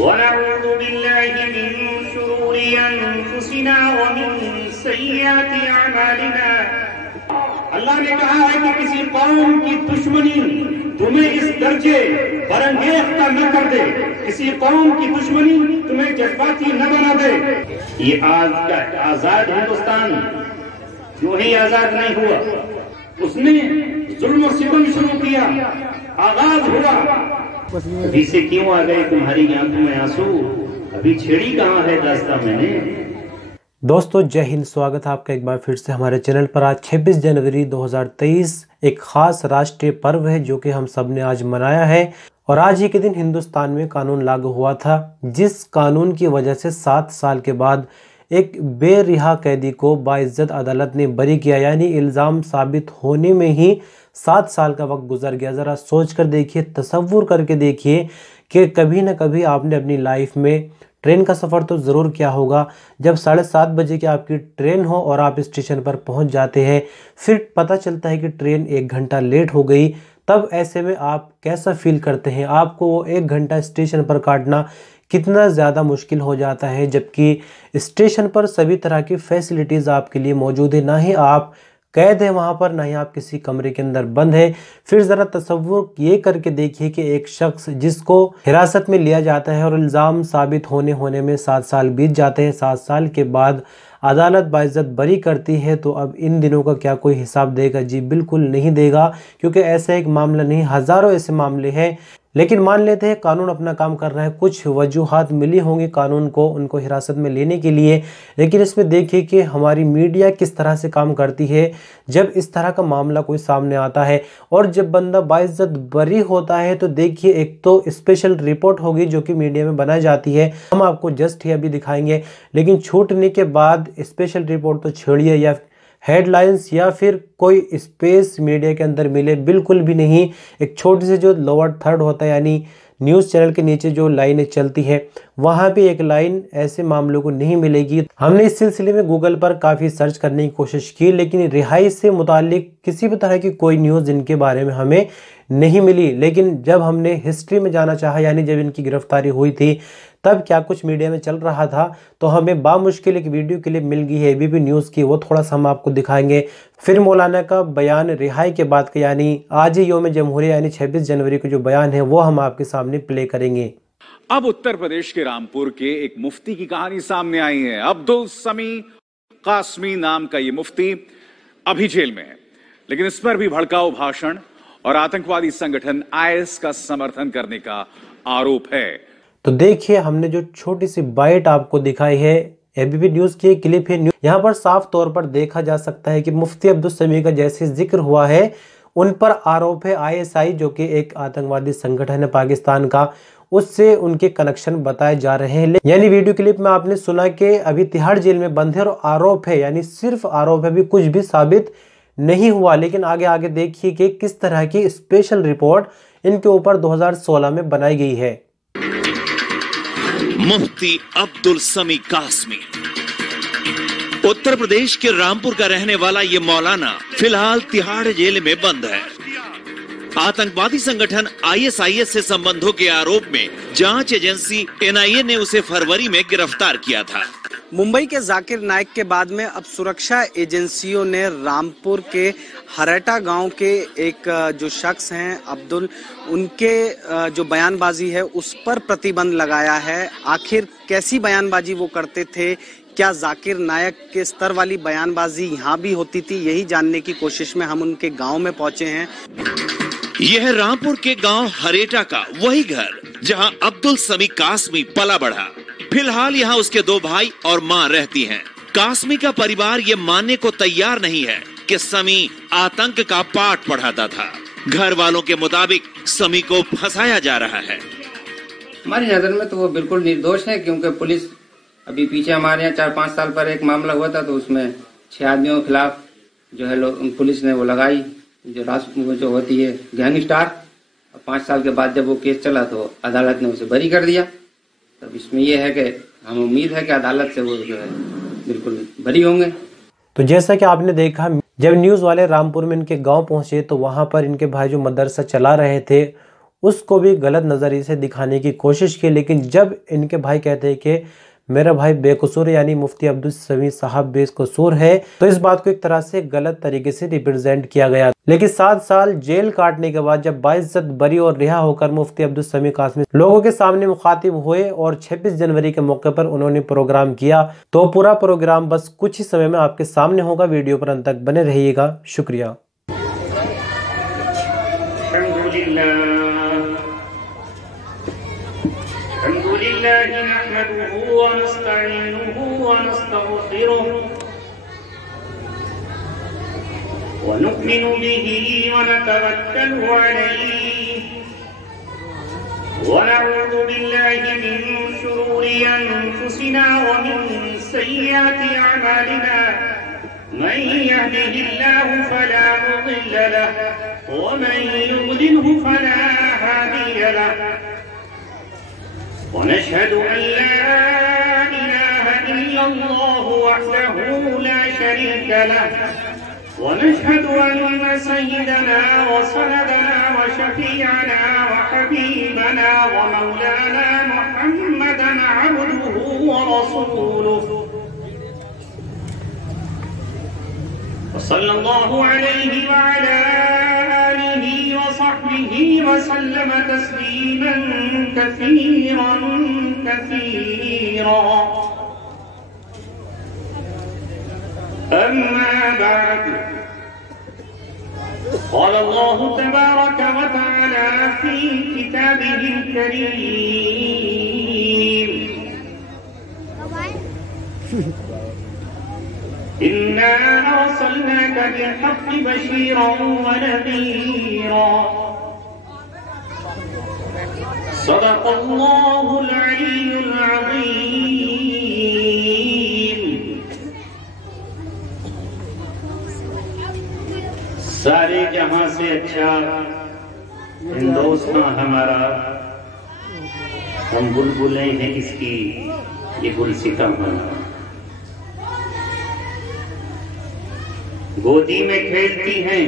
ونعوذ بالله من شرور أنفسنا ومن سيئات أعمالنا. اللہ نے کہا ہے کہ کسی قوم کی دشمنی تمہیں اس درجے برانگیختہ نہ کر دے، کسی قوم کی دشمنی تمہیں جذباتی نہ بنا دے. یہ آج کا آزاد ہندوستان یوں ہی آزاد نہیں ہوا، اس نے ظلم و ستم شروع کیا، آغاز ہوا. ابھی سے کیوں آ گئے تمہاری آنکھوں میں آنسو، ابھی چھیڑی کہاں ہے داستان میں نے. دوستو جے ہند، سواگت ہے آپ کا ایک بار پھر سے ہمارے چینل پر. آج 26 جنوری 2023 ایک خاص راشٹریہ پرو ہے جو کہ ہم سب نے آج منایا ہے. اور آج ہی کے دن ہندوستان میں قانون لاگو ہوا تھا، جس قانون کی وجہ سے 7 سال کے بعد ایک بے رہا قیدی کو باعزت عدالت نے بری کیا. یعنی الزام ثابت ہونے میں ہی 7 سال کا وقت گزر گیا. ذرا سوچ کر دیکھیے، تصور کر کے دیکھیے کہ کبھی نہ کبھی آپ نے اپنی لائف میں ٹرین کا سفر تو ضرور کیا ہوگا. جب 7:30 بجے کی آپ کی ٹرین ہو اور آپ اسٹیشن پر پہنچ جاتے ہیں، پھر پتہ چلتا ہے کہ ٹرین 1 گھنٹہ لیٹ ہو گئی، تب ایسے میں آپ کیسا فیل کرتے ہیں؟ آپ کو وہ 1 گھنٹہ اسٹیشن پر کاٹنا کتنا زیادہ مشکل ہو جاتا ہے، جبکہ اسٹیشن پر سبھی طرح کی فیسلٹیز آپ کے لیے موجود ہے. نہ ہی آپ قید ہے وہاں پر، نہ ہی آپ کسی کمرے کے اندر بند ہے. پھر ذرا تصور یہ کر کے دیکھیے کہ ایک شخص جس کو حراست میں لیا جاتا ہے اور الزام ثابت ہونے میں 7 سال بیت جاتے ہیں، 7 سال کے بعد عدالت باعزت بری کرتی ہے، تو اب ان دنوں کا کیا کوئی حساب دے گا؟ جی بالکل نہیں دے گا، کیونکہ ایسا ایک معاملہ نہیں، ہزاروں ایسے معاملے ہیں. لیکن مان لیتے ہیں قانون اپنا کام کر رہا ہے. کچھ وجوہات ملی ہوں گی قانون کو ان کو حراست میں لینے کے لیے، لیکن اس میں دیکھیے کہ ہماری میڈیا کس طرح سے کام کرتی ہے جب اس طرح کا معاملہ کوئی سامنے آتا ہے. اور جب بندہ باعزت بری ہوتا ہے تو دیکھیے ایک تو اسپیشل رپورٹ ہوگی جو کہ میڈیا میں بنائی جاتی ہے، ہم آپ کو جسٹ ہی ابھی دکھائیں گے. لیکن چھوٹنے کے بعد اسپیشل رپورٹ تو چھوڑیے، یا ہیڈ لائنز یا پھر کوئی اسپیس میڈیا کے اندر ملے، بالکل بھی نہیں. ایک چھوٹی سے جو لوور تھرڈ ہوتا ہے، یعنی نیوز چینل کے نیچے جو لائنیں چلتی ہے، وہاں بھی ایک لائن ایسے معاملوں کو نہیں ملے گی. ہم نے اس سلسلے میں گوگل پر کافی سرچ کرنے کی کوشش کی، لیکن رہائی سے متعلق کسی بھی طرح کی کوئی نیوز ان کے بارے میں ہمیں نہیں ملی. لیکن جب ہم نے ہسٹری میں جانا چاہا، یعنی جب ان کی گرفتاری ہوئی تھی تب کیا کچھ میڈیا میں چل رہا تھا، تو ہمیں بامشکل ایک ویڈیو کلپ مل گئی ہے ABP نیوز کی، وہ تھوڑا سا ہم آپ کو دکھائیں گے. پھر مولانا کا بیان رہائی کے بعد کا، یعنی آج ہی یوم جمہوریہ یعنی 26 جنوری کو جو بیان ہے وہ ہم آپ کے سامنے پلے کریں گے. اب اتر پردیش کے رامپور کے ایک مفتی کی کہانی سامنے آئی ہے. عبدالسمی قاسمی نام کا یہ مفتی ابھی جیل میں ہے، لیکن اس پر بھی بھڑکاؤ بھاشن اور آتنکوادی سنگٹھن IS کا سمرتھن کرنے کا آروپ ہے. تو دیکھیے ہم نے جو چھوٹی سی بائٹ آپ کو دکھائی ہے ABP نیوز کی ایک کلپ ہے. یہاں پر صاف طور پر دیکھا جا سکتا ہے کہ مفتی عبدالسمی کا جیسے ذکر ہوا ہے ان پر آروپ ہے ISI جو کہ ایک آتنکوادی سنگٹھن ہے پاکستان کا، اس سے ان کے کنیکشن بتائے جا رہے ہیں. یعنی ویڈیو کلپ میں آپ نے سنا کہ ابھی تہاڑ جیل میں بند ہے اور آروپ ہے، یعنی صرف آروپ ہے، بھی کچھ بھی ثابت نہیں ہوا. لیکن آگے دیکھیے کہ کس طرح کی اسپیشل رپورٹ ان کے اوپر 2016 میں بنائی گئی ہے. مفتی عبدالسمی قاسمی اتر پردیش کے رامپور کا رہنے والا یہ مولانا فی الحال تہاڑ جیل میں بند ہے. آتنکوادی سنگٹھن ISIS سے سمبندھوں کے آروپ میں جانچ ایجنسی NIA نے اسے فروری میں گرفتار کیا تھا. ممبئی کے ذاکر نائک کے بعد میں اب سرکشا ایجنسیوں نے رامپور کے ہریٹا گاؤں کے ایک جو شخص ہیں عبدل، ان کے جو بیان بازی ہے اس پر پرتیبند لگایا ہے. آخر کیسی بیان بازی وہ کرتے تھے؟ کیا ذاکر نائک کے سطر والی بیان بازی یہاں بھی ہوتی تھی؟ یہی جاننے کی کوشش میں ہم ان کے گاؤں میں پہنچے ہیں. یہ ہے رامپور کے گاؤں ہریٹا کا وہی گھر جہاں عبدالسمی قاسمی پلا بڑھا. فی الحال یہاں اس کے 2 بھائی اور ماں رہتی ہیں. قاسمی کا پریوار یہ ماننے کو تیار نہیں ہے کہ سمی آتنک کا پاٹ پڑھاتا تھا. گھر والوں کے مطابق سمی کو پھنسایا جا رہا ہے. ہماری نظر میں تو وہ بالکل نردوش ہے، کیونکہ پولیس ابھی پیچھے ہمارے یہاں 4-5 سال پر ایک معاملہ ہوا تھا، تو اس میں 6 آدمیوں کے خلاف جو ہے پولیس نے وہ لگائی جو ہوتی ہے گینگسٹر. 5 سال کے بعد جب وہ کیس چلا تو عدالت نے اسے بری کر دیا. تب اس میں یہ ہے کہ ہم امید ہے کہ عدالت سے وہ جو ہے بالکل بری ہوں گے. تو جیسا کہ آپ نے دیکھا جب نیوز والے رامپور میں ان کے گاؤں پہنچے تو وہاں پر ان کے بھائی جو مدرسہ چلا رہے تھے اس کو بھی غلط نظریے سے دکھانے کی کوشش کی، لیکن جب ان کے بھائی کہتے ہیں کہ میرا بھائی بے قصور ہے، یعنی مفتی عبدالسمیع صاحب بے قصور ہے، تو اس بات کو ایک طرح سے غلط طریقے سے ریپرزینٹ کیا گیا۔ لیکن 7 سال جیل کاٹنے کے بعد جب باعزت بری اور رہا ہو کر مفتی عبدالسمیع قاسمی لوگوں کے سامنے مخاطب ہوئے اور 26 جنوری کے موقع پر انہوں نے پروگرام کیا، تو پورا پروگرام بس کچھ ہی سمے میں آپ کے سامنے ہوگا۔ ویڈیو پر انت تک بنے رہیے گا۔ شکریہ۔ الحمد لله نحمده ونستعينه ونستغفره ونؤمن به ونتوكل عليه ونعوذ بالله من شرور أنفسنا ومن سيئات أعمالنا من يهده الله فلا مضل له ومن يضلله فلا هادي له ونشهد أن لا إله إلا الله وحده لا شريك له ونشهد أن سيدنا وسندنا وشفيعنا وحبيبنا ومولانا محمدا عبده ورسوله وصلى الله عليه وعلى آله وصحبه وسلم تسليما كثيرا كثيرا أما بعد قال الله تبارك وتعالى في كتابه الكريم إنا أرسلناك بالحق بشيرا ونذيرا صدق الله العلي العظيم۔ سارے جہاں سے اچھا ہندوستان ہمارا، ہم بلبلیں ہیں اس کی یہ گلستاں ہمارا، گودی میں کھیلتی ہیں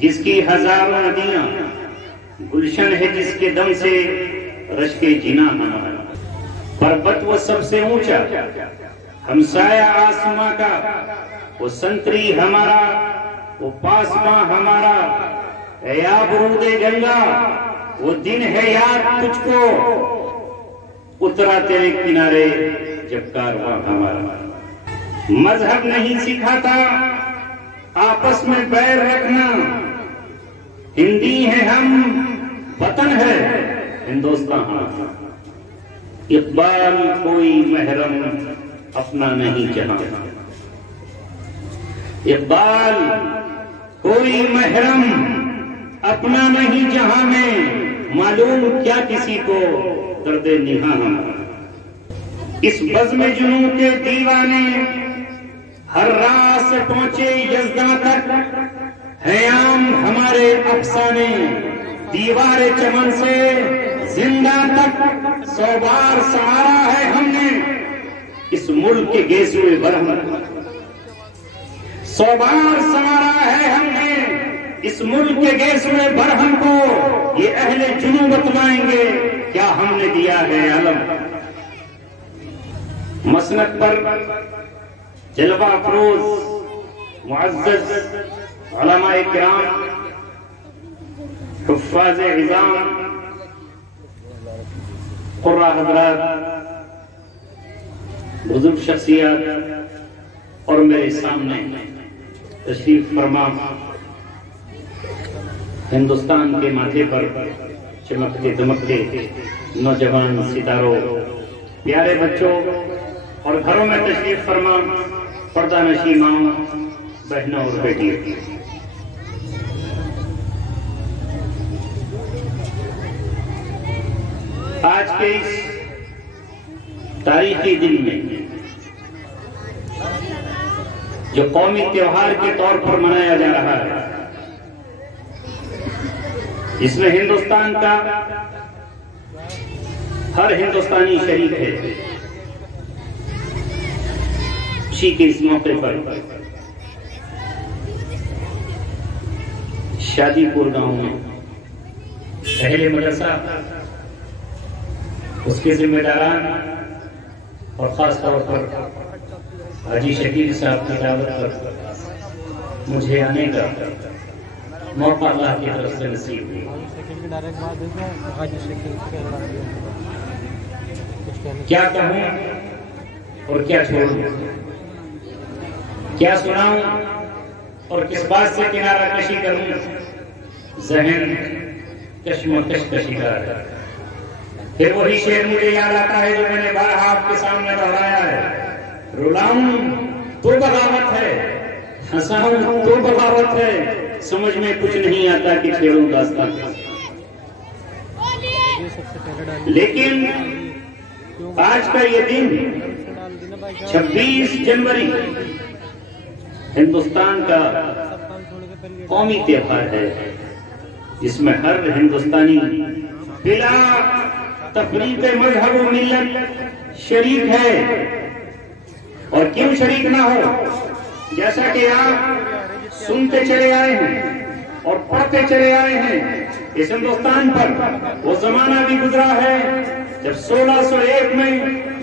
جس کی ہزاروں ندیاں، گلشن ہے جس کے دم سے رشک جنا ہمارا، پربت وہ سب سے اونچا ہمسایہ آسماں کا، وہ سنتری ہمارا، وہ پاسباں ہمارا، اے آبرود گنگا وہ دن ہے یاد تجھ کو، اترا تیرے کنارے جب کارواں ہمارا۔ مذہب نہیں سکھاتا آپس میں بیر رکھنا، ہندی ہے ہم وطن ہے ہندوستان ہمارا، اقبال کوئی محرم اپنا نہیں جہاں، اقبال کوئی محرم اپنا نہیں جہاں میں، معلوم کیا کسی کو درد نہاں ہمارا۔ اس بزم جنوں کے دیوانے ہر راہ سے پہنچے یزداں تک، ہے عام ہمارے افسانے دیوار چمن سے زندہ تک، 100 بار سہارا ہے ہم نے اس ملک کے گیسوئے برہم، 100 بار سہارا ہے ہم نے اس ملک کے گیسوئے برہم کو، یہ اہل جنوں بتلائیں گے کیا ہم نے دیا ہے علم۔ مسند پر جلوہ افروز معزز علماء کرام، حفاظ عظام، قرہ حضرات، بزرگ شخصیات اور میرے سامنے تشریف فرما ہندوستان کے ماتھے پر چمکتے دمکتے نوجوان ستاروں، پیارے بچوں اور گھروں میں تشریف فرما پردہ نشی ماں، بہنوں اور بیٹیوں، آج کے اس تاریخی دن میں جو قومی تہوار کے طور پر منایا جا رہا ہے، جس میں ہندوستان کا ہر ہندوستانی شریک ہے، خوشی کے اس موقع پر شادی پور گاؤں میں اہل مدرسہ، اس کے ذمہ داران اور خاص طور پر حاجی شکیل صاحب کی دعوت پر مجھے آنے کا موقع اللہ کی طرف سے نصیب ہوئی۔ کیا کہوں اور کیا چھوڑوں، کیا سناؤں اور کس بات سے کنارہ کشی کروں، ذہن کشمکش کا شکار ہے۔ پھر وہی شعر مجھے یاد آتا ہے جو میں نے بارہا آپ کے سامنے دہرایا ہے، رلاؤں تو بغاوت ہے، ہنساؤں تو بغاوت ہے، سمجھ میں کچھ نہیں آتا کہ چھیڑوں داستان۔ لیکن آج کا یہ دن 26 جنوری ہندوستان کا قومی تہوار ہے، جس میں ہر ہندوستانی بلا تفریق مذہب و ملت شریک ہے۔ اور کیوں شریک نہ ہو؟ جیسا کہ آپ سنتے چلے آئے ہیں اور پڑھتے چلے آئے ہیں، اس ہندوستان پر وہ زمانہ بھی گزرا ہے جب 1601 میں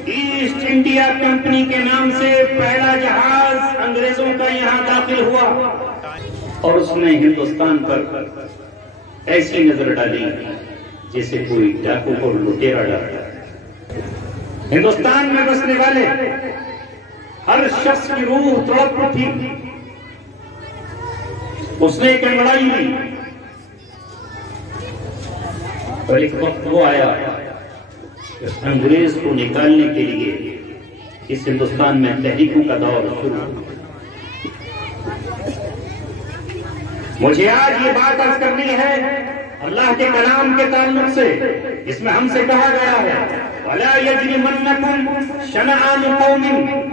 ایسٹ انڈیا کمپنی کے نام سے پہلا جہاز انگریزوں کا یہاں داخل ہوا اور اس نے ہندوستان پر ایسی نظر ڈالی جیسے کوئی ڈاکو کو لٹیرا ڈالتا۔ ہندوستان میں بسنے والے ہر شخص کی روح تڑپ اٹھی، اس نے ایک لڑائی لی، اور ایک وقت وہ آیا کہ انگریز کو نکالنے کے لیے اس ہندوستان میں تحریکوں کا دور شروع ہوا۔ مجھے آج یہ بات عرض کرنی ہے اللہ کے کلام کے تعلق سے، اس میں ہم سے کہا گیا ہے وَلَا يَجْرِمَنَّكُمْ شَنَآنُ قَوْمٍ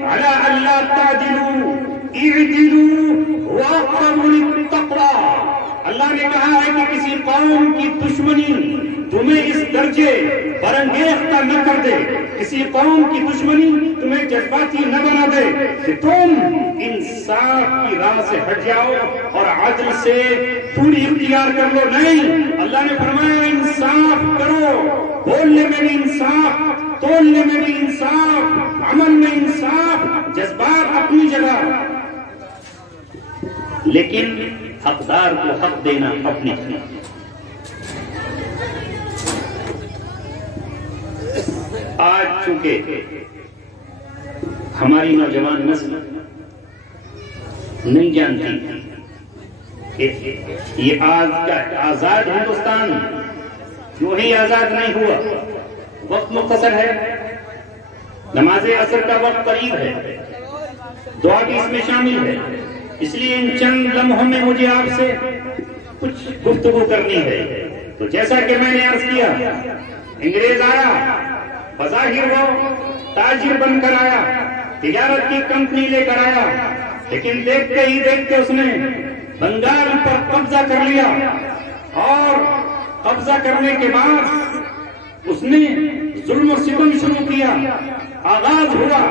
عَلَىٰ أَلَّا تَعْدِلُوا اعْدِلُوا هُوَ أَقْرَبُ لِلتَّقْوَىٰ۔ اللہ نے کہا ہے کہ کسی قوم کی دشمنی تمہیں اس درجے برانگیختہ نہ کر دے، کسی قوم کی دشمنی تمہیں جذباتی نہ بنا دے کہ تم انصاف کی راہ سے ہٹ جاؤ اور عدل سے پوری اختیار کر لو۔ نہیں، اللہ نے فرمایا انصاف کرو، بولنے میں بھی انصاف، تولنے میں بھی انصاف، عمل میں انصاف، جذبات اپنی جگہ، لیکن حقدار کو حق دینا اپنی جگہ۔ آج چونکہ ہماری نوجوان نسل نہیں جانتی کہ یہ آج کا آزاد ہندوستان کیوں ہی آزاد نہیں ہوا، وقت مختصر ہے، نماز عصر کا وقت قریب ہے، دعا بھی اس میں شامل ہے، اس لیے ان چند لمحوں میں مجھے آپ سے کچھ گفتگو کرنی ہے۔ تو جیسا کہ میں نے عرض کیا، انگریز آیا، بظاہر وہ تاجر بن کر آیا، تجارت کی کمپنی لے کر آیا، لیکن دیکھتے ہی دیکھتے اس نے بنگال پر قبضہ کر لیا، اور قبضہ کرنے کے بعد اس نے ظلم و ستم شروع کیا۔ آغاز ہوا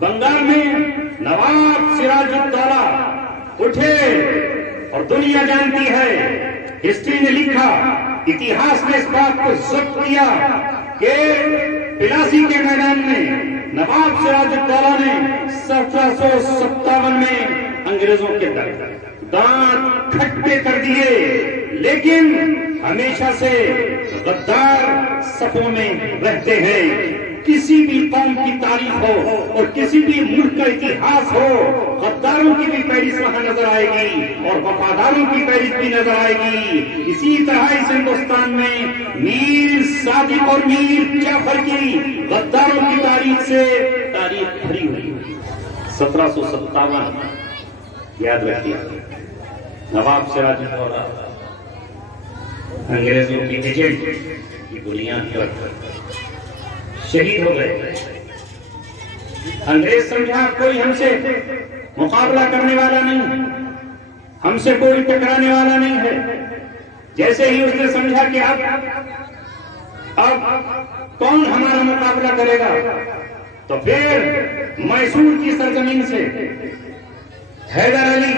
بنگال میں نواب سراج الدولہ اٹھے، اور دنیا جانتی ہے، ہسٹری نے لکھا، اتہاس نے اس بات کو ضبط کیا کہ پلاسی کے میدان میں نواب سراج الدولہ نے 1757 میں انگریزوں کے دانت کھٹے کر دیے، لیکن ہمیشہ سے غدار صفوں میں رہتے ہیں۔ کسی بھی قوم کی تاریخ ہو اور کسی بھی ملک کا اتہاس ہو، غداروں کی بھی فہرست وہاں نظر آئے گی اور وفاداروں کی فہرست بھی نظر آئے گی۔ اسی طرح اس ہندوستان میں میر صادق اور میر جعفر کی غداروں کی تاریخ سے تاریخ بھری ہوئی۔ 1757 یاد رکھیے، نواب سراج الدولہ انگریزوں کے ایجنٹ کی بنیاد پر شہید ہو گئے۔ انگریز سمجھا کوئی ہم سے مقابلہ کرنے والا نہیں، ہم سے کوئی ٹکرانے والا نہیں ہے۔ جیسے ہی اس نے سمجھا کہ اب کون ہمارا مقابلہ کرے گا، تو پھر میسور کی سرزمین سے حیدر علی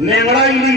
نے لڑائی لی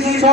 100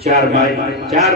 4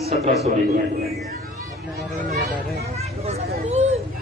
1799।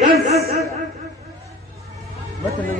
10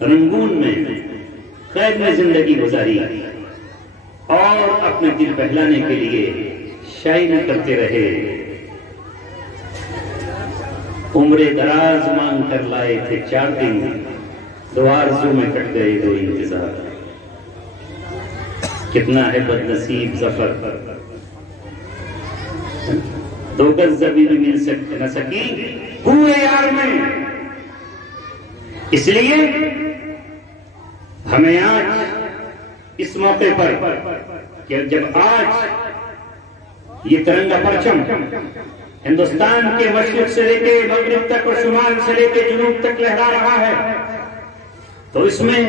رنگون میں قید میں زندگی گزاری اور اپنے دل بہلانے کے لیے شاعری کرتے رہے. عمر دراز مانگ کر لائے تھے 4 دن، 2 آرزو میں کٹ گئے 2 انتظار. کتنا ہے بد نصیب ظفر، 2 گز زمین بھی مل نہ سکی ہوئے یار میں. اس لیے ہمیں آج اس موقع پر کہ جب آج یہ ترنگا پرچم ہندوستان کے مشرق سے لے کے مغرب تک اور شمال سے لے کے جنوب تک لہرا رہا ہے، تو اس میں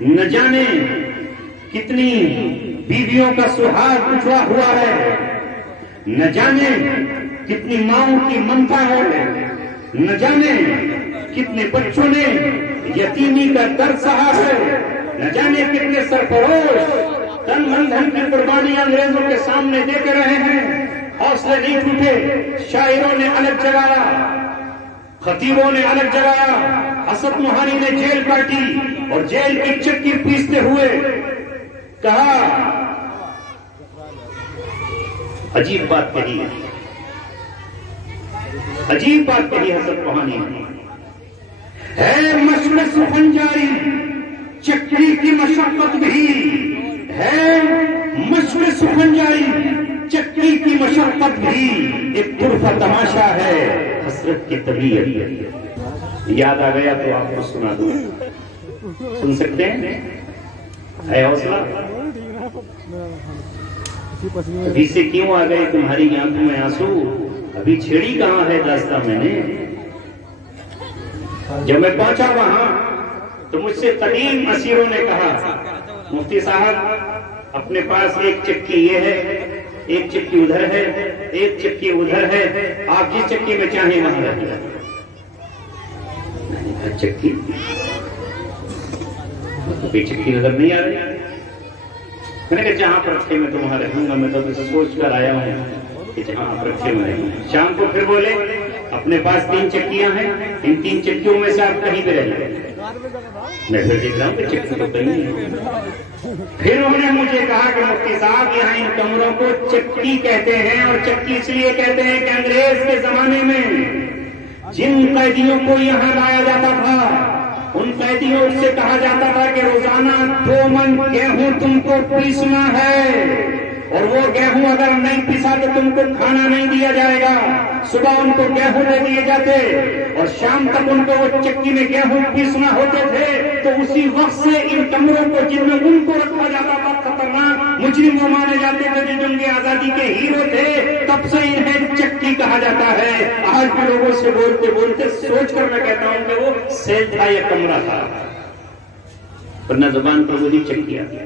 نہ جانے کتنی بیویوں کا سہاگ اٹھا ہوا ہے، نہ جانے کتنی ماؤں کی ممتا ہے، نہ جانے کتنے بچوں نے یتیمی کا درد سہا ہے، نہ جانے کتنے سرفروش تن من دھن کی قربانیاں انگریزوں کے سامنے دیتے رہے ہیں. حوصلے نہیں ٹوٹے، شاعروں نے الگ جگایا، خطیبوں نے الگ جگایا. حسن موہانی نے جیل کاٹی اور جیل کی چکی پیستے ہوئے کہا، عجیب بات کہی، عجیب بات کہی حسن موہانی نے، ہے مشق سخن جاری چکی کی مشقت بھی، ہے مشق سخن جاری چکی کی مشقت بھی، ایک طرفہ تماشا ہے حسرت کی طبیعت. یاد آ گیا تو آپ کو سنا دوں، سن سکتے ہیں؟ ہے حوصلہ؟ ابھی سے کیوں آ گئے تمہاری آنکھوں میں آنسو، ابھی چھیڑی کہاں ہے داستان میں نے. جب میں پہنچا وہاں تو مجھ سے قدیم اسیروں نے کہا، مفتی صاحب اپنے پاس ایک چکی یہ ہے، ایک چکی ادھر ہے، ایک چکی ادھر ہے، آپ جس چکی میں چاہیں وہاں رہیے. چکی کوئی چکی نظر نہیں آ رہی. میں نے کہا جہاں پر رکھے میں تو وہاں رہوں گا. میں تو سوچ کر آیا ہوں کہ جہاں آپ رکھے میں رہوں. شام کو پھر بولے اپنے پاس 3 چکیاں ہیں، ان 3 چکیوں میں سے آپ کہیں پہ رہ جائیں. میں پھر دیکھ رہا ہوں کہ چکی تو کہیں نہیں. پھر انہوں نے مجھے کہا کہ مفتی صاحب یہاں ان کمروں کو چکی کہتے ہیں، اور چکی اس لیے کہتے ہیں کہ انگریز کے زمانے میں جن قیدیوں کو یہاں لایا جاتا تھا ان قیدیوں سے کہا جاتا تھا کہ روزانہ 2 من گیہوں تم کو پیسنا ہے، اور وہ گیہوں اگر نہیں پیسا تو تم کو کھانا نہیں دیا جائے گا. صبح ان کو گیہوں دے دیے جاتے اور شام تک ان کو وہ چکی میں گیہوں پیسنا ہوتے تھے. تو اسی وقت سے ان کمروں کو جن میں ان کو رکھا جاتا تھا خطرناک مجرم وہ مانے جاتے تھے جو جنگ آزادی کے ہیرو تھے، تب سے انہیں چکی کہا جاتا ہے. آج بھی لوگوں سے بولتے بولتے سوچ کر میں کہتا ہوں کہ وہ سیل تھا یا کمرہ تھا، ورنہ زبان پر وہی چکی آتی.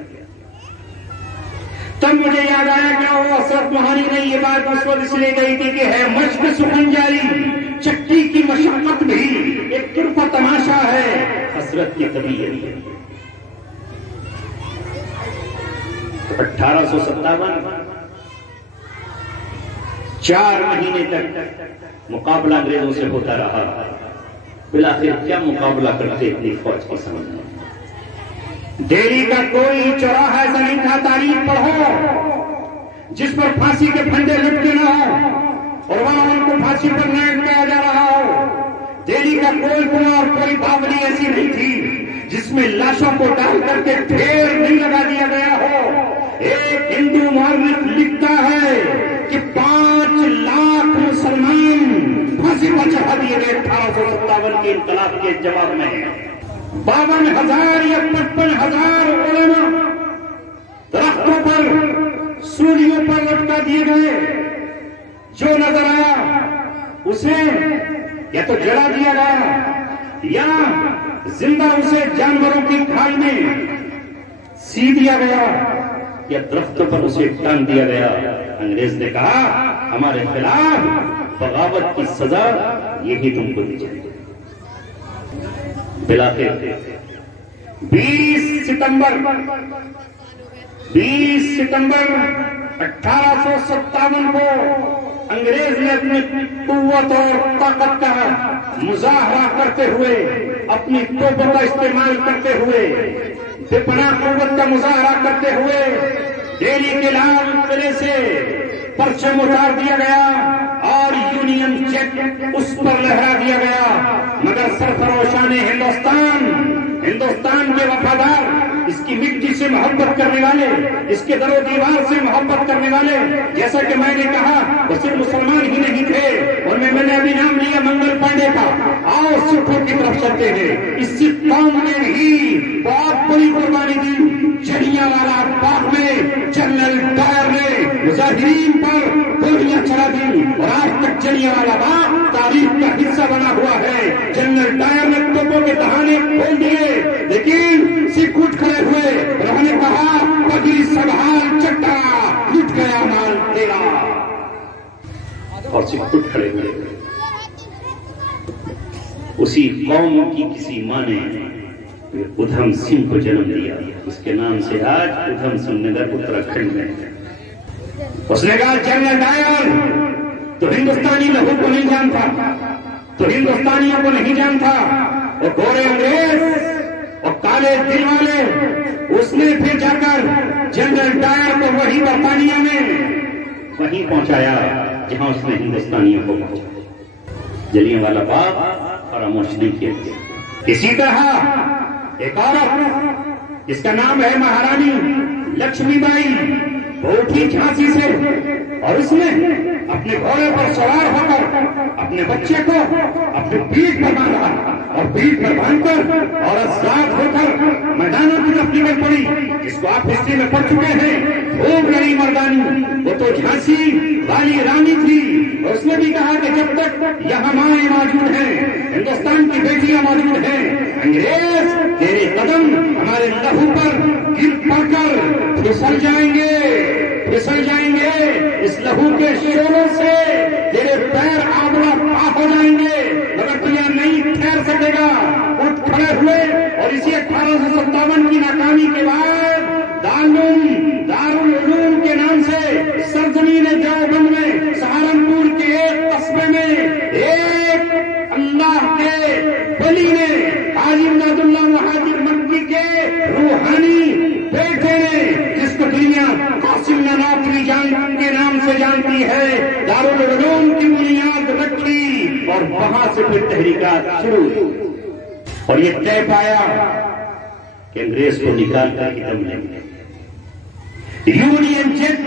تب مجھے یاد آیا کہ وہ حسن موہانی نے یہ بات اس وقت اس لیے کہی تھی کہ ہے مشق سخن جاری چکی کی مشقت بھی، ایک طرفہ تماشا ہے حسرت کی طبیعت. 1857 4 مہینے تک مقابلہ انگریزوں سے ہوتا رہا. بالآخر کیا مقابلہ کرتے اتنی فوج کی سمجھ میں. دہلی کا کوئی چوراہا ایسا نہیں تھا، تاریخ پڑھو، جس پر پھانسی کے پھندے لٹکے نہ ہو اور وہاں ان کو پھانسی پر نہ لٹکایا جا رہا ہو. دہلی کا کوئی کنواں اور کوئی باولی ایسی نہیں تھی جس میں لاشوں کو ڈال کر کے ڈھیر نہیں لگا دیا گیا ہو. ایک ہندو مورخ لکھتا ہے کہ 5 لاکھ مسلمان پھانسی پر چڑھا دیے گئے 1857 کے انقلاب کے جواب میں. 52,000 یا 55,000 علماء درختوں پر سولیوں پر لٹکا دیے گئے. جو نظر آیا اسے یا تو جلا دیا گیا یا زندہ اسے جانوروں کی کھال میں سی دیا گیا یا درختوں پر اسے ٹانگ دیا گیا. انگریز نے کہا ہمارے خلاف بغاوت کی سزا یہی تم کو دی جائے گی. بالآخر 20 ستمبر 1857 کو انگریز نے اپنی قوت اور طاقت کا مظاہرہ کرتے ہوئے اپنی توپوں کا استعمال کرتے ہوئے بے-پناہ قوت کا مظاہرہ کرتے ہوئے دہلی کے لال قلعے سے پرچم اتار دیا گیا اور یونین جیک اس پر لہرا دیا گیا، مگر سرفروشان ہندوستان کے وفادار، اس کی مٹی سے محبت کرنے والے، اس کے در و دیوار سے محبت کرنے والے، جیسا کہ میں نے کہا وہ صرف مسلمان ہی نہیں تھے، اور میں نے ابھی نام لیا منگل پانڈے کا، آؤ سکھوں کی طرف چلتے ہیں۔ اس سکھ قوم نے ہی بہت بڑی قربانی دی۔ جلیانوالہ باغ میں جنرل ڈائر نے مظاہرین پر گولیاں چلا دی، اور آج تک جلیانوالہ باغ تاریخ کا حصہ بنا ہوا ہے۔ جنرل ڈائر نے توپوں کے دہانے کھول دیے، لیکن سکھ اٹھ کھڑے ہوئے، انہوں نے کہا پگڑی سنبھال چٹا، لٹ گیا مال تیرا، اور سکھ اٹھ کھڑے ہوئے۔ اسی قوم کی کسی ماں نے ادھم سنگھ کو جنم دیا، اس کے نام سے آج ادھم سنگھ نگر اتراکھنڈ میں۔ اس نے کہا جنرل ڈائر تو ہندوستانی لہو کو نہیں جانتا، تو ہندوستانیوں کو نہیں جانتا، اور گورے انگریز اور کالے دل والے، اس نے پھر جا کر جنرل ڈائر کو وہی برطانیہ میں وہیں پہنچایا جہاں اس نے ہندوستانیوں کو پہنچایا۔ جلیانوالہ باغ فراموش نہیں کیا گیا۔ اسی طرح ایک عورت جس کا نام ہے مہارانی لکشمی بائی، وہ اٹھی جھانسی سے، اور اس نے اپنے گھوڑے پر سوار ہو کر اپنے بچے کو اپنے پیٹھ پر باندھا، اور پیٹھ پر باندھ کر اور آزاد ہو کر میدانوں کی طرف نکل پڑی، جس کو آپ ہسٹری میں پڑھ چکے ہیں۔ خوب لڑی مردانی، وہ تو جھانسی والی رانی تھی، اور اس نے بھی کہا کہ جب تک یہاں مائیں موجود ہیں، ہندوستان کی بیٹیاں موجود ہیں، انگریز تیرے قدم ہمارے لہو پر گر پڑ کر پھسل جائیں گے، پھسل جائیں گے، اس لہو کے شولوں سے تیرے پیر آبلا پاک ہو جائیں گے، مگر تو یہاں نہیں ٹھہر سکے گا۔ اٹھ کھڑے ہوئے، اور اسی 1857 کی ناکامی کے بعد دارالعلوم کے نام سے سرزمین دیوبند میں سہارنپور کے ایک قصبے میں ایک اللہ کے ولی نے، حاجی امداد اللہ مہاجر مکی کے روحانی بیٹے نے، جس کو دنیا قاسم نانوتوی جان کے نام سے جانتی ہے، دارالعلوم کی بنیاد رکھی، اور وہاں سے پھر تحریکات شروع ہوئی، اور یہ طے پایا کہ انگریز کو نکال کر ہی دم لیں گے۔ یونین جیک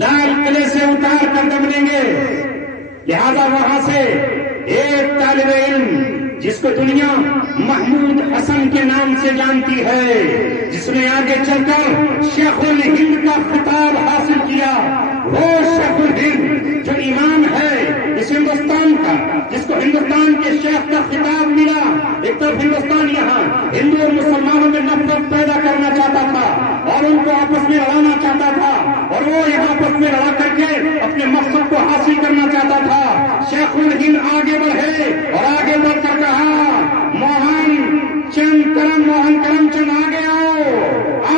لال قلعے سے اتار کر دم لیں گے، لہذا وہاں سے ایک طالب علم جس کو دنیا محمود حسن کے نام سے جانتی ہے، جس نے آگے چل کر شیخ الہند کا خطاب حاصل کیا، وہ شیخ الہند جو امام ہے اس ہندوستان کا، جس کو ہندوستان کے شیخ کا خطاب ملا۔ ایک طرف ہندوستان یہاں ہندو اور مسلمانوں میں نفرت پیدا کرنا چاہتا تھا، اور ان کو آپس میں لڑانا چاہتا تھا، اور وہ یہاں آپس میں لڑا کر کے اپنے مقصد کو حاصل کرنا چاہتا تھا۔ شیخ الہند آگے بڑھے، اور آگے بڑھ کر کہا موہن کرم چند آگے آؤ،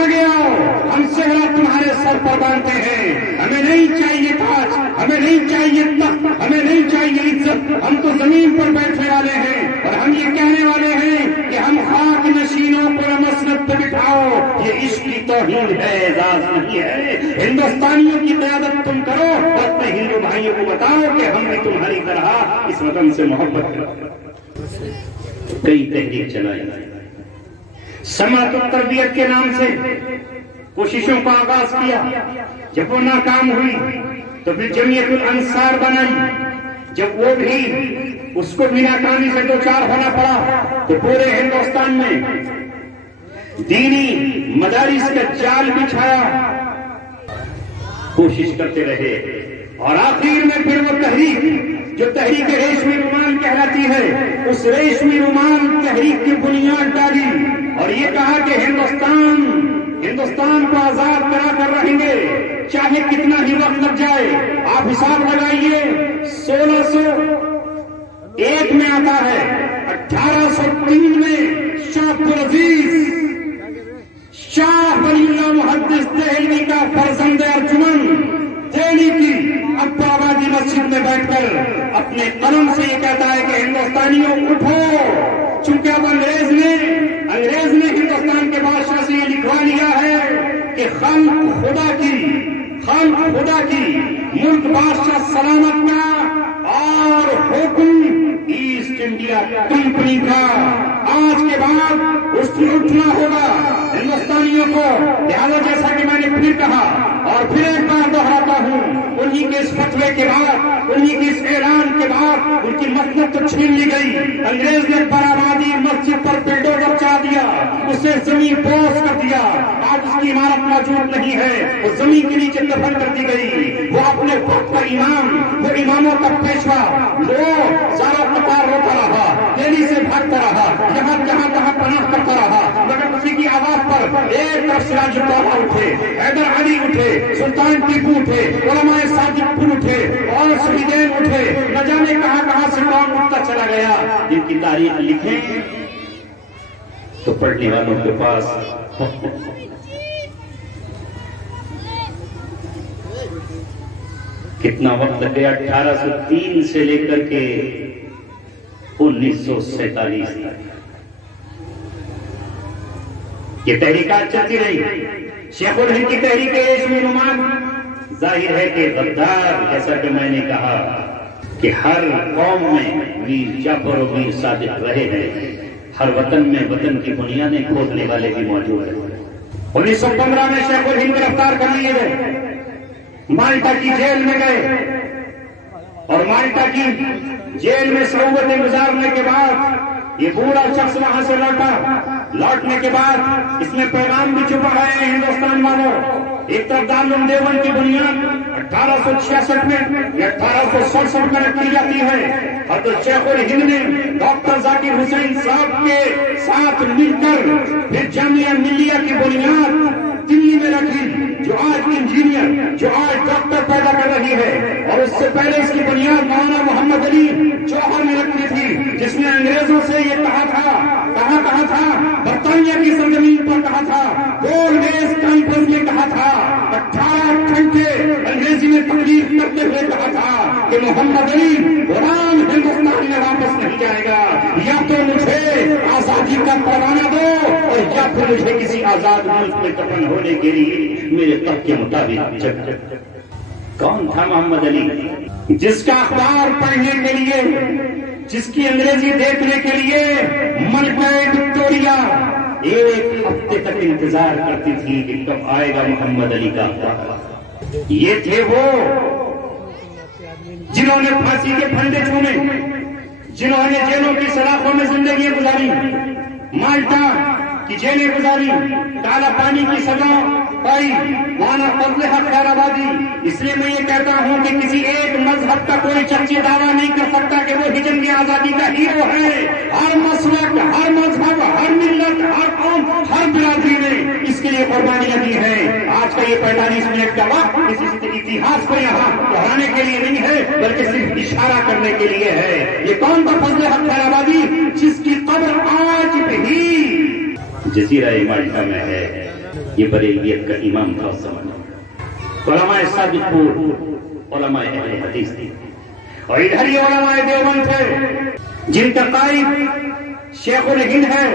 آگے آؤ، ہم سہرا تمہارے سر پر باندھتے ہیں، ہمیں نہیں چاہیے تاج، ہمیں نہیں چاہیے تخت، ہمیں نہیں چاہیے عزت، ہم تو زمین پر بیٹھنے والے ہیں، اور ہم یہ کہنے والے ہیں کہ ہم خاک نشینوں پر مسند پہ بٹھاؤ، یہ عشق کی توہین ہے، اعزاز نہیں ہے۔ ہندوستانیوں کی قیادت تم کرو، اور اپنے ہندو بھائیوں کو بتاؤ کہ ہم بھی تمہاری طرح اس وطن سے محبت کرتے ہیں۔ کئی تحریک چلائی، سماعت و تربیت کے نام سے کوششوں کا آغاز کیا، جب وہ ناکام ہوئی تو پھر جمعیت الانصار بنائی، جب وہ بھی اس کو بھی ناکامی سے دوچار ہونا پڑا تو پورے ہندوستان میں دینی مدارس کا جال بچھایا، کوشش کرتے رہے، اور آخر میں پھر وہ تحریک جو تحریک ریشمی رومال کہلاتی ہے، اس ریشمی رومال تحریک کی بنیاد ڈالی، اور یہ کہا کہ ہندوستان کو آزاد کرا کر رہیں گے، چاہے کتنا ہی وقت لگ جائے۔ آپ حساب لگائیے، 1601 میں آتا ہے، 1803 میں شاہ عبدالعزیز شاہ ولی اللہ محدث دہلوی کا فرزند ارجمن دہلی کی عبد آبادی مسجد میں بیٹھ کر اپنے قلم سے یہ کہتا ہے کہ ہندوستانیوں اٹھو، چونکہ بادشاہ سے یہ لکھوا لیا ہے کہ خلق خدا کی ملک بادشاہ سلامت کا اور حکم ایسٹ انڈیا کمپنی کا. آج کے بعد اس کو اٹھنا ہوگا ہندوستانیوں کو. لہٰذا جیسا کہ میں نے پھر کہا اور پھر ایک بار دہراتا ہوں, انہی کے اس فتوے کے بعد, انہی کے اس اعلان کے بعد ان کی مسلط تو چھین لی گئی. انگریز نے برآبادی مسجد پر بلڈوزر چلا دیا, اسے زمین بوس کر دیا. آج اس کی عمارت موجود نہیں ہے, وہ زمین کے نیچے دفن کر دی گئی. وہ اپنے وقت کا امام, وہ اماموں کا پیشوا, وہ سارا قطار روتا رہا, دہلی سے بھاگتا رہا, جہاں پناہ کرتا رہا, مگر اسی کی آواز پر ایک طرف سراج الدولہ اٹھے, حیدر علی اٹھے, سلطان ٹیپو اٹھے, علماء صادق پور اٹھے اور سویدین اٹھے. نہ جانے کہاں سے کون اٹھتا چلا گیا. جن کی تاریخ لکھیں تو پڑھنے والوں کے پاس کتنا وقت لگ گیا. 1803 سے لے کر کے 1947 تک یہ تحریکات چلتی رہی. شیخ الہند کی تحریک عیش میں نمان ظاہر ہے کہ غدار, جیسا کہ میں نے کہا کہ ہر قوم میں ویر جعفر و ویر صادق رہے ہیں, ہر وطن میں وطن کی بنیادیں کھودنے والے بھی موجود ہیں. 1915 میں شیخ الہند گرفتار کر لیے گئے, مالٹا کی جیل میں گئے اور مالٹا کی جیل میں صعوبتیں گزارنے کے بعد یہ بوڑھا شخص وہاں سے لوٹنے کے بعد اس میں پیغام بھی چھپا ہے ہندوستان والوں. ایک طرف دارالعلوم دیوبند کی بنیاد 1866 میں یا 1867 میں رکھی جاتی ہے. حضرت شیخ الہند نے ڈاکٹر ذاکر حسین صاحب کے ساتھ مل کر پھر جامعہ ملیہ کی بنیاد دلی میں رکھی, جو آج انجینئر, جو آج ڈاکٹر پیدا کر رہی ہے. اور اس سے پہلے اس کی بنیاد مولانا محمد علی جوہر نے رکھی تھی, جس نے انگریزوں سے یہ کہا تھا برطانیہ کی سرزمین پر کہا تھا, گول میز کانفرنس میں کہا تھا, 18 گھنٹے انگریزی میں تقریر کرتے ہوئے کہا تھا کہ محمد علی غلام ہندوستان میں واپس نہیں جائے گا, یا تو مجھے آزادی کا پروانہ دو اور یا پھر مجھے کسی آزاد ملک میں دفن ہونے کے لیے میرے تب کے مطابق جگ. کون تھا محمد علی؟ جس کا اخبار پڑھنے کے لیے, جس کی انگریزی دیکھنے کے لیے ملکہ وکٹوریہ ایک ہفتے تک انتظار کرتی تھی کہ کب آئے گا محمد علی کا اخبار. یہ تھے وہ جنہوں نے پھانسی کے پھندے چھونے, جنہوں نے جیلوں کی سلاخوں میں زندگیاں گزاری, مالٹا کی جیلیں گزاری, کالا پانی کی سزا پائی, مولانا فضل حق خیر آبادی. اس لیے میں یہ کہتا ہوں کہ کسی ایک مذہب کا کوئی چرچی دعویٰ نہیں کر سکتا کہ وہ جنگ آزادی کا ہیرو ہے. ہر مسلک, ہر مذہب, ہر ملت, ہر قوم, ہر برادری نے اس کے لیے قربانیاں دی ہیں. آج کا یہ 45 منٹ کا وقت کسی اتہاس کو یہاں دہرانے کے لیے نہیں ہے, بلکہ صرف اشارہ کرنے کے لیے ہے. یہ کون تھا فضل حق خیر آبادی, جس کی قبر آج بھی جزیرہ مالٹا میں ہے. یہ بریلیت کا امام تھا اس زمانے میں. علماء صادق پور, علماء اہل حدیث تھی, اور ادھر ہی علماء دیوبند تھے جن کا قائد شیخ الہند ہے,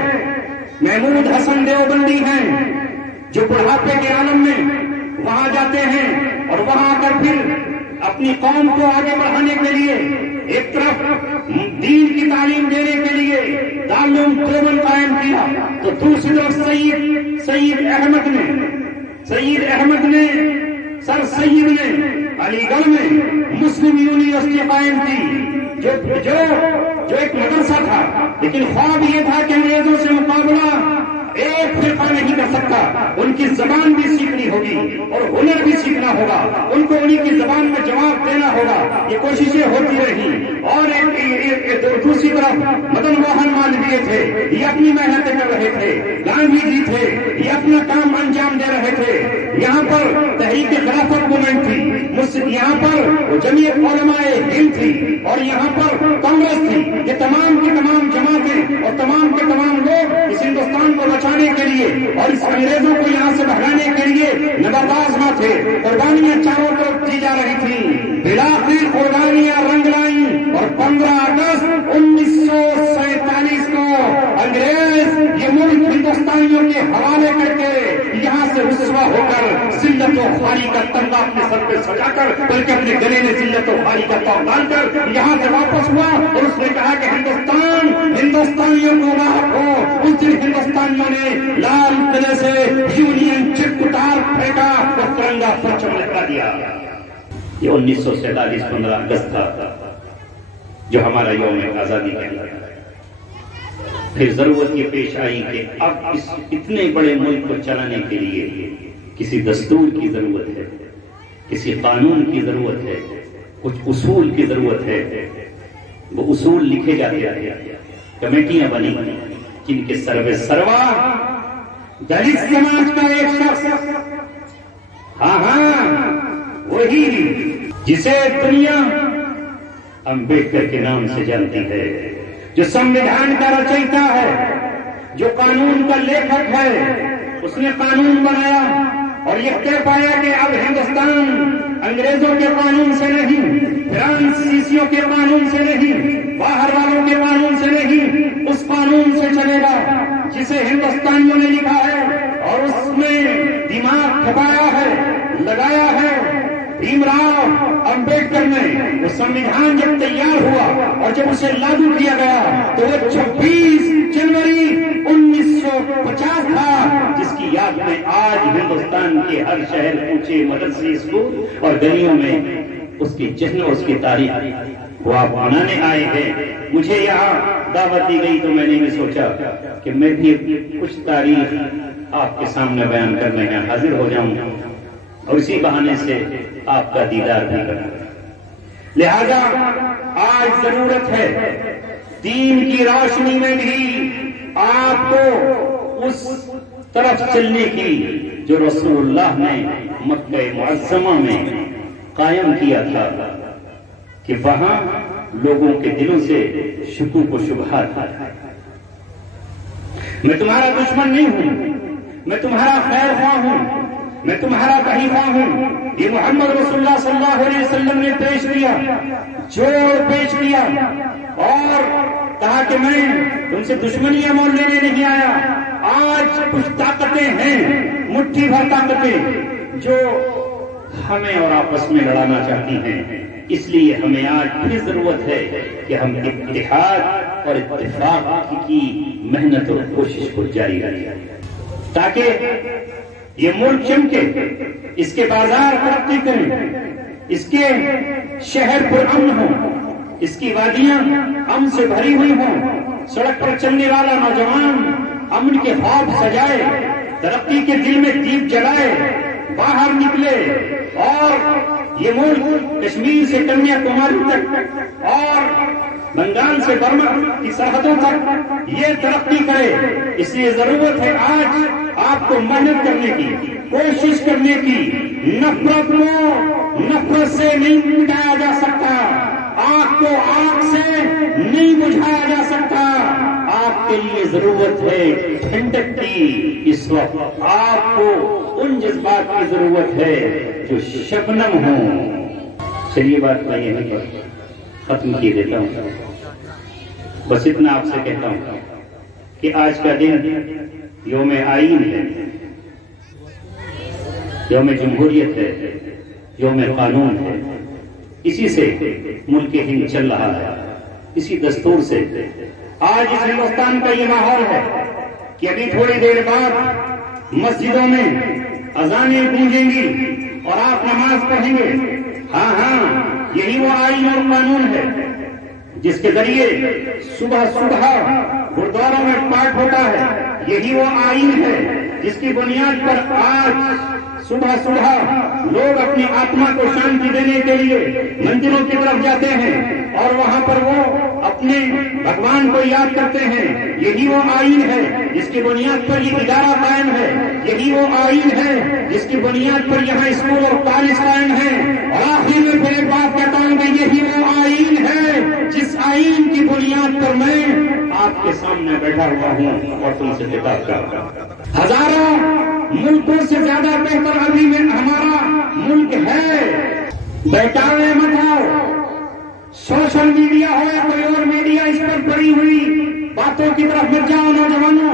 محمود حسن دیوبندی ہیں, جو بڑھاپے کے عالم میں وہاں جاتے ہیں اور وہاں آ کر پھر اپنی قوم کو آگے بڑھانے کے لیے ایک طرف دین کی تعلیم دینے کے لیے دارالعلوم دیوبند قائم کیا, تو دوسری طرف سید احمد نے سر سید نے علی گڑھ میں مسلم یونیورسٹی قائم کی, جو ایک مدرسہ تھا, لیکن خواب یہ تھا کہ انگریزوں سے مقابلہ ایک فرقہ نہیں کر سکتا. ان کی زبان بھی سیکھنی ہوگی اور ہنر بھی سیکھنا ہوگا, ان کو انہی کی زبان میں جواب دینا ہوگا. یہ کوششیں ہوتی رہی. اور دوسری طرف مدن موہن مالویہ تھے, یہ اپنی محنتیں کر رہے تھے. گاندھی جی تھے, یہ اپنا کام انجام دے رہے تھے. یہاں پر تحریک خلافت موومنٹ تھی, یہاں پر جمعیت علماء ہند تھی, اور یہاں پر کانگریس تھی. یہ تمام کی تمام جماعتیں اور تمام کے تمام لوگ اس ہندوستان کو بچانے کے لیے اور اس انگریزوں کو یہاں سے بھگانے کے لیے نبرداز نہ تھے. قربانیاں چاروں طرف دی جا رہی تھیں. بلاخر قربانیاں رنگ لائیں اور 15 اگست 1947 کو انگریز یہ ملک ہندوستانیوں کے کے حوالے کر کے یہاں سے رسوا ہو کر ذلت و خواری کا تنگا اپنے سر پہ سجا کر بلکہ اپنے گلے میں ذلت و خواری کا تاؤ ڈال کر یہاں سے واپس ہوا اور اس نے کہا کہ ہندوستانیوں کو راحت ہو. اس دن ہندوستانیوں نے لال قلعے سے یونین چک اتار پھینکا اور ترنگا پرچم لہرا دیا. یہ 1947 15 اگست تھا جو ہمارا یوم آزادی کہلاتا ہے. پھر ضرورت یہ پیش آئی کہ اب اس اتنے بڑے ملک کو چلانے کے لیے کسی دستور کی ضرورت ہے, کسی قانون کی ضرورت ہے, کچھ اصول کی ضرورت ہے. وہ اصول لکھے جاتے رہے, کمیٹیاں بنی جن کے سروا دلت سماج کا ایک شخص, ہاں وہی جسے دنیا امبیڈکر کے نام سے جانتی ہے, جو سمویدھان کا رچیتا ہے, جو قانون کا لیکھک ہے. اس نے قانون بنایا اور یہ کہہ پایا کہ اب ہندوستان انگریزوں کے قانون سے نہیں, فرانسیسیوں کے قانون سے نہیں, باہر والوں کے قانون سے نہیں, اس قانون سے چلے گا جسے ہندوستانیوں نے لکھا ہے اور اس میں دماغ کھپایا ہے, لگایا ہے. بھیم راؤ امبیڈکر نے وہ سمویدھان جب تیار ہوا اور جب اسے لاگو کیا گیا تو وہ 26 جنوری 1950 تھا, جس کی یاد میں آج ہندوستان کے ہر شہر, اونچے مدرسے, اسکول اور گلیوں میں اس کی جشن اور اس کی تاریخ وہ آپ منانے آئے ہیں. مجھے یہاں دعوت دی گئی تو میں نے بھی سوچا کہ میں بھی کچھ تاریخ آپ کے سامنے بیان کرنے میں حاضر ہو جاؤں اور اسی بہانے سے آپ کا دیدار بھی کرنا. لہذا آج ضرورت ہے دین کی روشنی میں بھی آپ کو اس طرف چلنے کی جو رسول اللہ نے مکہ معظمہ میں قائم کیا تھا کہ وہاں لوگوں کے دلوں سے شکوک و شبہات تھا. میں تمہارا دشمن نہیں ہوں, میں تمہارا خیر خواہ ہوں, میں تمہارا بھائی خواہ ہوں. یہ محمد رسول اللہ صلی اللہ علیہ وسلم نے پیش کیا, جوڑ پیش کیا اور کہا کہ میں تم سے دشمنیاں مول لینے نہیں آیا. آج کچھ طاقتیں ہیں, مٹھی بھر طاقتیں جو ہمیں اور آپس میں لڑانا چاہتی ہیں. اس لیے ہمیں آج پھر ضرورت ہے کہ ہم اتحاد اور اتفاق کی محنت اور کوشش کو جاری رکھیں تاکہ یہ ملک چمکے, اس کے بازار ترقی کریں, اس کے شہر پر امن ہوں, اس کی وادیاں امن سے بھری ہوئی ہوں, سڑک پر چلنے والا نوجوان امن کے خواب سجائے, ترقی کے دل میں دیپ جلائے, باہر نکلے اور یہ ملک کشمیر سے کنیا کماری تک اور بنگال سے برما کی سرحدوں تک یہ ترقی کرے. اس لیے ضرورت ہے آج آپ کو محنت کرنے کی, کوشش کرنے کی. نفرت کو نفرت سے نہیں مٹایا جا سکتا, آگ کو آگ سے نہیں بجھایا جا سکتا. آپ کے لیے ضرورت ہے ٹھنڈک کی. اس وقت آپ کو ان جذبات کی ضرورت ہے جو شبنم ہوں. چلیے بات میں یہیں پر ختم کیے دیتا ہوں. بس اتنا آپ سے کہتا ہوں کہ آج کا دن یوم آئین ہے, یوم جمہوریت ہے, یوم قانون ہے. اسی سے ملک ہند چل رہا ہے, اسی دستور سے. آج اس ہندوستان کا یہ ماحول ہے کہ ابھی تھوڑی دیر بعد مسجدوں میں اذانیں گونجیں گی اور آپ نماز پڑھیں گے. ہاں یہی وہ آئین اور قانون ہے جس کے ذریعے صبح گردواروں میں پاٹ ہوتا ہے. یہی وہ آئین ہے جس کی بنیاد پر آج صبح لوگ اپنی آتما کو شانتی دینے کے لیے مندروں کی طرف جاتے ہیں اور وہاں پر وہ اپنے بھگوان کو یاد کرتے ہیں. یہی وہ آئین ہے جس کی بنیاد پر یہ ادارہ قائم ہے. یہی وہ آئین ہے جس کی بنیاد پر یہاں اسکول اور کالج قائم ہیں. اور آخر میں پھر ایک بات کہتا ہوں کہ یہی وہ آئین ہے جس آئین کی بنیاد پر میں آپ کے سامنے بیٹھا ہوا ہوں اور تم سے خطاب کر رہا ہوں. ہزاروں ملکوں سے زیادہ بہتر ابھی میں ہمارا ملک ہے. بہتاوے مت آؤ, سوشل میڈیا ہو یا کوئی اور میڈیا, اس پر پڑی ہوئی باتوں کی طرف مت جاؤ. نوجوانوں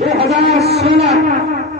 2016